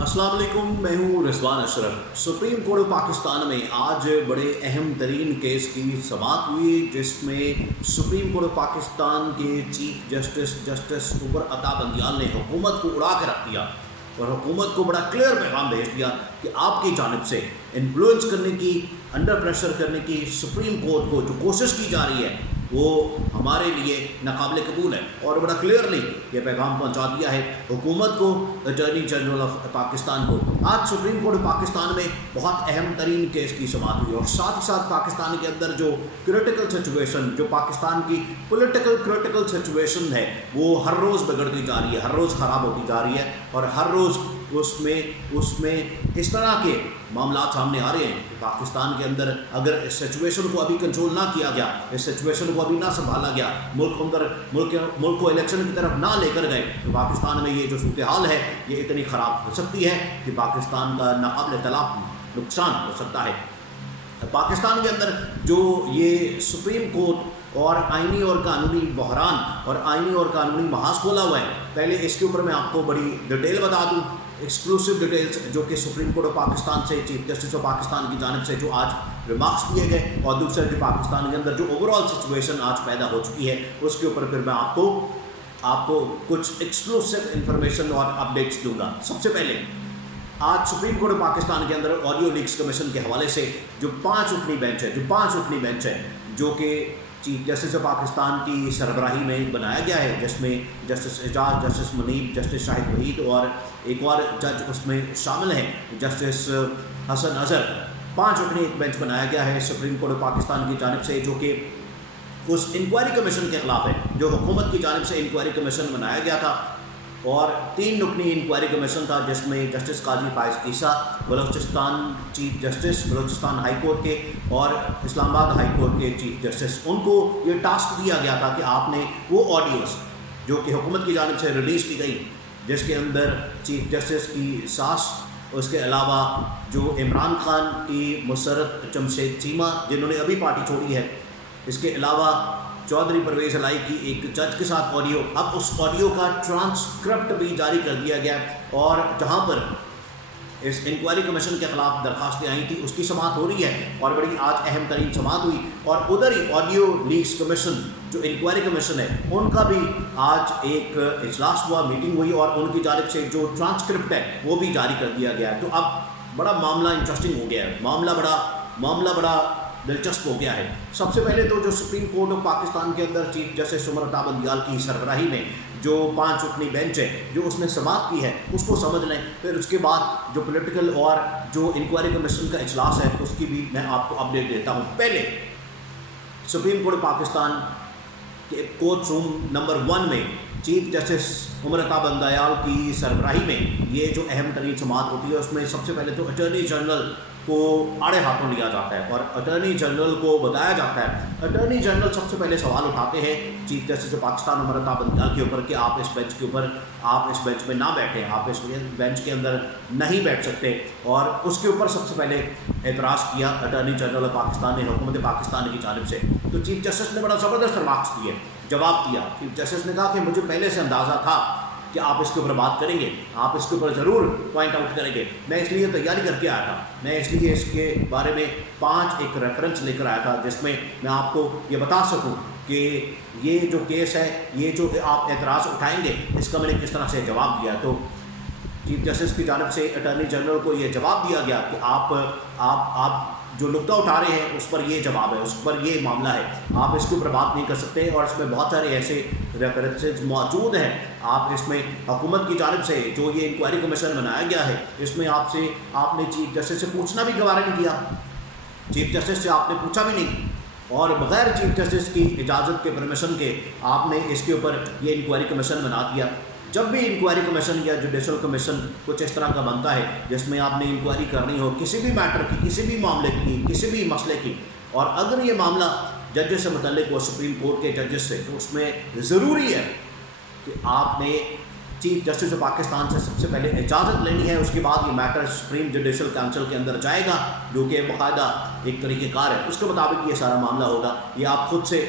السلام علیکم، میں ہوں رضوان اشرف۔ سپریم کورٹ آف پاکستان میں آج بڑے اہم ترین کیس کی سماعت ہوئی، جس میں سپریم کورٹ آف پاکستان کے چیف جسٹس عمر عطا بندیال نے حکومت کو اڑا کے رکھ دیا اور حکومت کو بڑا کلیئر پیغام بھیج دیا کہ آپ کی جانب سے انفلوئنس کرنے کی، انڈر پریشر کرنے کی سپریم کورٹ کو جو کوشش کی جا رہی ہے وہ ہمارے لیے ناقابل قبول ہے، اور بڑا کلیئرلی یہ پیغام پہنچا دیا ہے حکومت کو، اٹارنی جنرل آف پاکستان کو۔ آج سپریم کورٹ پاکستان میں بہت اہم ترین کیس کی سماعت ہوئی، اور ساتھ ہی ساتھ پاکستان کے اندر جو کرٹیکل سچویشن، جو پاکستان کی پولیٹیکل کرٹیکل سچویشن ہے، وہ ہر روز بگڑتی جا رہی ہے، ہر روز خراب ہوتی جا رہی ہے، اور ہر روز اس میں اس طرح کے معاملات سامنے آ رہے ہیں کہ پاکستان کے اندر اگر اس سچویشن کو ابھی کنٹرول نہ کیا گیا، اس سچویشن کو ابھی نہ سنبھالا گیا، ملک کو الیکشن کی طرف نہ لے کر گئے، تو پاکستان میں یہ جو صورتحال ہے یہ اتنی خراب ہو سکتی ہے کہ پاکستان کا ناقابل اطلاق نقصان ہو سکتا ہے۔ پاکستان کے اندر جو یہ سپریم کورٹ اور آئینی اور قانونی بحران اور آئینی اور قانونی محاذ کھولا ہوا ہے، پہلے اس کے اوپر میں آپ کو بڑی ڈیٹیل بتا دوں، ایکسکلوسیو ڈیٹیلز جو کہ سپریم کورٹ آف پاکستان سے چیف جسٹس آف پاکستان کی جانب سے جو آج ریمارکس دیے گئے، اور دوسرا جو پاکستان کے اندر جو اوور آل سچویشن آج پیدا ہو چکی ہے اس کے اوپر پھر میں آپ کو کچھ ایکسکلوسیو انفارمیشن اور اپڈیٹس دوں گا۔ سب سے پہلے آج سپریم کورٹ آف پاکستان کے اندر آڈیو لیکس کمیشن کے حوالے سے جو پانچ رکنی بینچ ہے جو کہ چیف جسٹس آف پاکستان کی سربراہی میں بنایا گیا ہے، جس میں جسٹس اعجاز، جسٹس منیب، جسٹس شاہد وحید اور ایک اور جج اس میں شامل ہیں جسٹس حسن اظہر، پانچ رکنی ایک بینچ بنایا گیا ہے سپریم کورٹ آف پاکستان کی جانب سے، جو کہ اس انکوائری کمیشن کے خلاف ہے جو حکومت کی جانب سے انکوائری کمیشن بنایا گیا تھا، اور تین رکنی انکوائری کمیشن تھا جس میں justice Qazi Faez Isa Balochistan chief justice Balochistan high court کے اور اسلام آباد ہائی کورٹ کے چیف جسٹس، ان کو یہ ٹاسک دیا گیا تھا کہ آپ نے وہ آڈیوز جو کہ حکومت کی جانب سے ریلیز کی گئی، جس کے اندر چیف جسٹس کی ساس، اس کے علاوہ جو عمران خان کی مسرت جمشید چیمہ جنہوں نے ابھی پارٹی چھوڑی ہے، اس کے علاوہ چودھری پرویز الہی کی ایک جج کے ساتھ آڈیو، اب اس آڈیو کا ٹرانسکرپٹ بھی جاری کر دیا گیا، اور جہاں پر اس انکوائری کمیشن کے خلاف درخواستیں آئی تھیں اس کی سماعت ہو رہی ہے، اور بڑی آج اہم ترین سماعت ہوئی، اور ادھر ہی آڈیو لیکس کمیشن جو انکوائری کمیشن ہے ان کا بھی آج ایک اجلاس ہوا، میٹنگ ہوئی، اور ان کی جانب سے جو ٹرانسکرپٹ ہے وہ بھی جاری کر دیا گیا ہے۔ تو اب بڑا معاملہ انٹرسٹنگ ہو گیا ہے، معاملہ بڑا دلچسپ ہو گیا ہے۔ سب سے پہلے تو جو سپریم کورٹ آف پاکستان کے اندر چیف جسٹس عمر عطا بندیال کی سربراہی میں جو پانچ رکنی بینچ ہے جو اس نے سماعت کی ہے اس کو سمجھ لیں، پھر اس کے بعد جو پولیٹیکل اور جو انکوائری کمیشن کا اجلاس ہے اس کی بھی میں آپ کو اپڈیٹ دیتا ہوں۔ پہلے سپریم کورٹ آف پاکستان کے کورٹ روم نمبر 1 میں چیف جسٹس عمر عطا بندیال کی سربراہی میں یہ جو اہم ترین سماعت ہوتی ہے اس میں سب سے پہلے تو اٹارنی جنرل کو آڑے ہاتھوں لیا جاتا ہے، اور اٹارنی جنرل کو بتایا جاتا ہے، اٹارنی جنرل سب سے پہلے سوال اٹھاتے ہیں چیف جسٹس پاکستان عمر عطا بندیال کے اوپر کہ آپ اس بینچ میں نہ بیٹھیں، آپ اس بینچ کے اندر نہیں بیٹھ سکتے، اور اس کے اوپر سب سے پہلے اعتراض کیا اٹارنی جنرل آف پاکستان نے حکومت پاکستان کی جانب سے۔ تو چیف جسٹس نے بڑا زبردست ریمارکس دیے، جواب دیا۔ چیف جسٹس نے کہا کہ مجھے پہلے سے اندازہ تھا کہ آپ اس کے اوپر بات کریں گے، آپ اس کے اوپر ضرور پوائنٹ آؤٹ کریں گے، میں اس لیے تیاری کر کے آیا تھا، میں اس لیے اس کے بارے میں 5 ایک ریفرنس لے کر آیا تھا جس میں میں آپ کو یہ بتا سکوں کہ یہ جو کیس ہے، یہ جو آپ اعتراض اٹھائیں گے اس کا میں نے کس طرح سے جواب دیا۔ تو چیف جسٹس کی جانب سے اٹارنی جنرل کو یہ جواب دیا گیا کہ آپ جو نقطہ اٹھا رہے ہیں اس پر یہ جواب ہے، اس پر یہ معاملہ ہے، آپ اس کے اوپر بات نہیں کر سکتے، اور اس میں بہت سارے ایسے ریفرنسز موجود ہیں، آپ اس میں حکومت کی جانب سے جو یہ انکوائری کمیشن بنایا گیا ہے اس میں آپ نے چیف جسٹس سے پوچھنا بھی گوارا نہیں کیا، چیف جسٹس سے آپ نے پوچھا بھی نہیں، اور بغیر چیف جسٹس کی اجازت کے پرمیشن کے آپ نے اس کے اوپر یہ انکوائری کمیشن بنا دیا۔ جب بھی انکوائری کمیشن یا جوڈیشل کمیشن کچھ اس طرح کا بنتا ہے جس میں آپ نے انکوائری کرنی ہو کسی بھی میٹر کی، کسی بھی معاملے کی، کسی بھی مسئلے کی، اور اگر یہ معاملہ ججز سے متعلق ہو، سپریم کورٹ کے ججز سے، تو اس میں ضروری ہے کہ آپ نے چیف جسٹس آف پاکستان سے سب سے پہلے اجازت لینی ہے، اس کے بعد یہ میٹر سپریم جوڈیشل کونسل کے اندر جائے گا جو کہ باقاعدہ ایک طریقہ کار ہے، اس کے مطابق یہ سارا معاملہ ہوگا۔ یہ آپ خود سے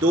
2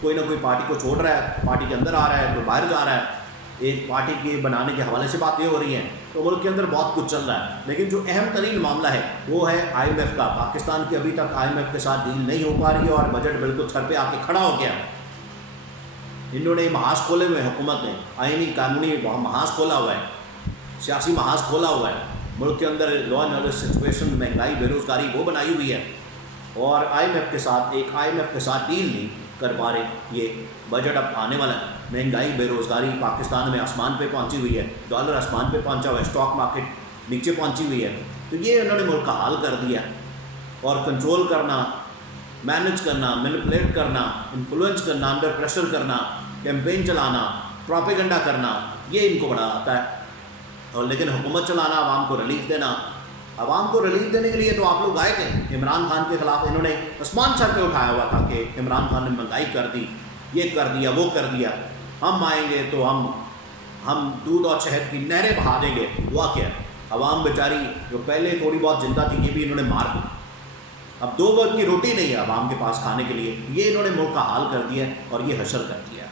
کوئی نہ کوئی پارٹی کو چھوڑ رہا ہے، پارٹی کے اندر آ رہا ہے، کوئی باہر جا رہا ہے، ایک پارٹی کے بنانے کے حوالے سے باتیں ہو رہی ہیں، تو ملک کے اندر بہت کچھ چل رہا ہے۔ لیکن جو اہم ترین معاملہ ہے وہ ہے آئی ایم ایف کا۔ پاکستان کی ابھی تک آئی ایم ایف کے ساتھ ڈیل نہیں ہو پا رہی ہے اور بجٹ بالکل سر پہ آ کے کھڑا ہو گیا۔ انہوں نے محاذ کھولے ہوئے، حکومت نے آئینی قانونی محاذ کھولا ہوا ہے، سیاسی محاذ کھولا ہوا ہے، ملک کے اندر لا اینڈ آرڈر سچویشن، مہنگائی، بے روزگاری وہ بنائی ہوئی ہے، اور آئی ایم ایف کے ساتھ ڈیل نہیں کر پا رہے۔ یہ بجٹ اب آنے والا ہے، مہنگائی، بے روزگاری پاکستان میں آسمان پہ پہنچی ہوئی ہے، ڈالر آسمان پہ پہنچا ہوا ہے، اسٹاک مارکیٹ نیچے پہنچی ہوئی ہے، تو یہ انہوں نے ملک کا حال کر دیا، اور کنٹرول کرنا، مینج کرنا، مینپولیٹ کرنا، انفلوئنس کرنا، انڈر پریشر کرنا، کیمپین چلانا، پروپیگنڈا کرنا، یہ ان کو بڑا آتا ہے۔ اور لیکن حکومت چلانا، عوام کو ریلیف دینا، عوام کو ریلیف دینے کے لیے تو آپ لوگ آئے تھے عمران خان کے خلاف، انہوں نے آسمان سر پہ اٹھایا ہوا تھا کہ عمران خان نے مہنگائی کر دی، یہ کر دیا، وہ کر دیا، ہم آئیں گے تو ہم دودھ اور شہد کی نہریں بہا دیں گے۔ ہوا کیا؟ عوام بیچاری جو پہلے تھوڑی بہت زندہ تھی، یہ بھی انہوں نے مار دی، اب 2 وقت کی روٹی نہیں ہے عوام کے پاس کھانے کے لیے۔ یہ انہوں نے ملک کا حال کر دیا اور یہ حشر کر دیا۔